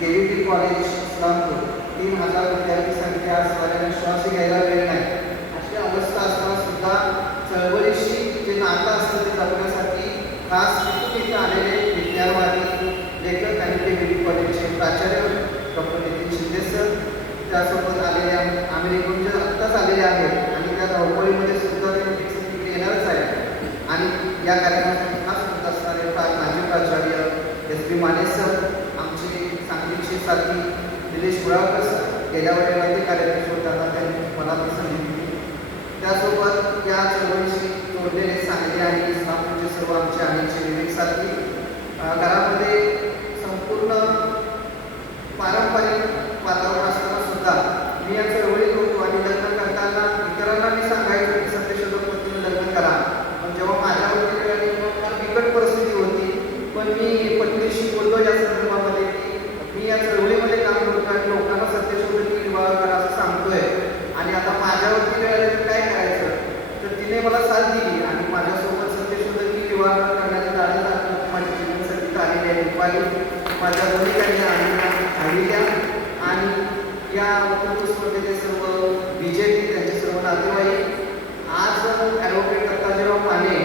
के college Islampur तीन हजार विद्यार्थी संख्या असणाऱ्या श्वास घ्यायला वेळ नाही. अशी अवस्था असताना सुद्धा चळवळीशी जे नातं असतं ते जपण्यासाठी खास इथे आलेले विज्ञानवादी लेखक आणि के कॉलेजचे प्राचार्य डॉक्टर नितीन शिंदे सर त्यासोबत आलेले आम्ही निघून आत्ताच आलेले आहेत आणि त्या धावपळीमध्ये सुद्धा ते विकसित येणारच आहे आणि या कार्यक्रमासाठी खास होत असणारे माजी प्राचार्य एस बी माने सर आमचे सांगली साथी निलेश कुळावकर सर गेल्या वेळेला कार्यक्रम होताना त्यांनी मला ती संधी दिली त्यासोबत या चळवळीशी जोडलेले सांगली आणि इस्लामपूरचे सर्व आमचे आम्हीचे विवेक साथी घरामध्ये संपूर्ण पारंपरिक वातावरण असताना सुद्धा मी या चळवळीत होतो आणि लग्न करताना इतरांना मी सांगायचो की सत्यशोधक पद्धतीने लग्न करा पण जेव्हा माझ्यावरती वेळ आली तेव्हा फार बिकट परिस्थिती होती पण मी पत्नीशी बोललो या संदर्भामध्ये की मी या चळवळीमध्ये काम करतो आणि लोकांना सत्यशोधक विवाह करा असं सांगतोय आणि आता माझ्यावरती वेळ आली तर काय करायचं तर तिने साथ दिली आणि माझ्यासोबत सत्यशोधक विवाह करण्याची दाढी माझ्या जीवनसाथी आलेली आहे रुपाली माझ्या दोन्ही काही आलेल्या आणि या वक्तृत्व स्पर्धेचे सर्व विजेते त्यांचे सर्व नातेवाईक आज ॲडव्होकेट दत्ताजीराव माने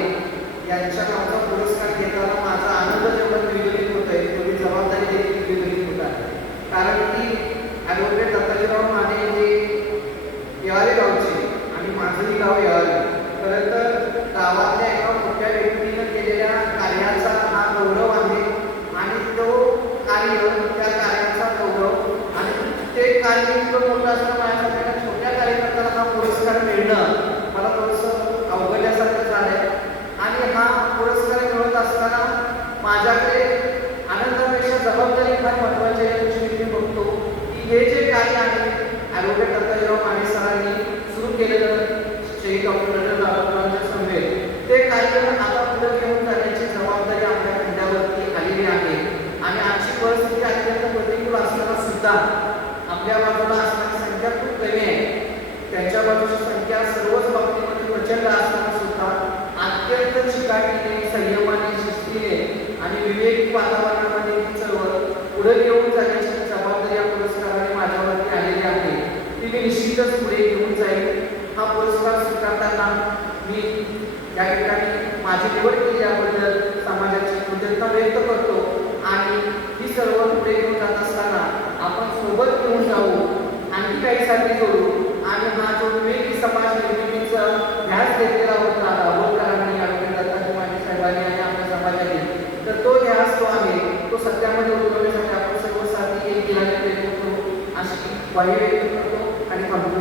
यांच्या कामाचा पुरस्कार घेताना माझा आनंद जेव्हा द्विगुणित होत आहे तेवढी जबाबदारी देखील द्विगुणित होत आहे. कारण की ॲडव्होकेट दत्ताजीराव माने हे येळावी गावचे आणि माझंही गाव येळावी खरं तर गावातल्या एका मोठ्या व्यक्तीनं केलेल्या कार्याचा हा गौरव आहे आणि तो कार्य त्या कार्याचा गौरव कार्यक्रम असणं माझ्यासारख्या छोट्या कार्यकर्त्याला हा पुरस्कार मिळणं मला थोडंसं अवघडल्यासारखं झालंय. आणि हा पुरस्कार मिळत असताना माझ्याकडे आनंदापेक्षा जबाबदारी फार महत्त्वाची आहे गोष्टी मी बघतो. की हे जे कार्य आहे ॲडव्होकेट दत्ताजीराव माने सरांनी सुरू केलेलं शहीद डॉक्टर ते कार्य आता पुढे घेऊन जाण्याची जबाबदारी आपल्या खांद्यावरती आलेली आहे. आणि आजची परिस्थिती अत्यंत प्रतिकूल असताना सुद्धा आपल्या बाजूला असणारी संख्या खूप कमी आहे. त्यांच्या बाजूची संख्या सर्वच बाबतीमध्ये प्रचंड असताना सुद्धा. अत्यंत चिकाटीने संयमाने शिस्तीने आणि विवेक वातावरणामध्ये ही चळवळ पुढे घेऊन जाण्याची जबाबदारी या पुरस्काराने माझ्यावरती आलेली आहे. ती मी निश्चितच पुढे घेऊन जाईल. हा पुरस्कार स्वीकारताना मी या ठिकाणी माझी निवड केली याबद्दल समाजाची कृतज्ञता व्यक्त करतो. आणि ही सर्व पुढे घेऊन जात असताना आपण सोबत जाऊ. आणखी काही साथी जोडू. आणि हा जो विवेकी समाज निर्मितीचा ध्यास घेतलेला होता दाभोळकरांनी आरोग्य दत्ताजी साहेबांनी आणि आपल्या समाजाने तर तो ध्यास जो आहे तो सत्यामध्ये उतरवण्यासाठी आपण सर्व साथी एक दिलाने प्रयत्न करू अशी ग्वाही व्यक्त करतो आणि थांबतो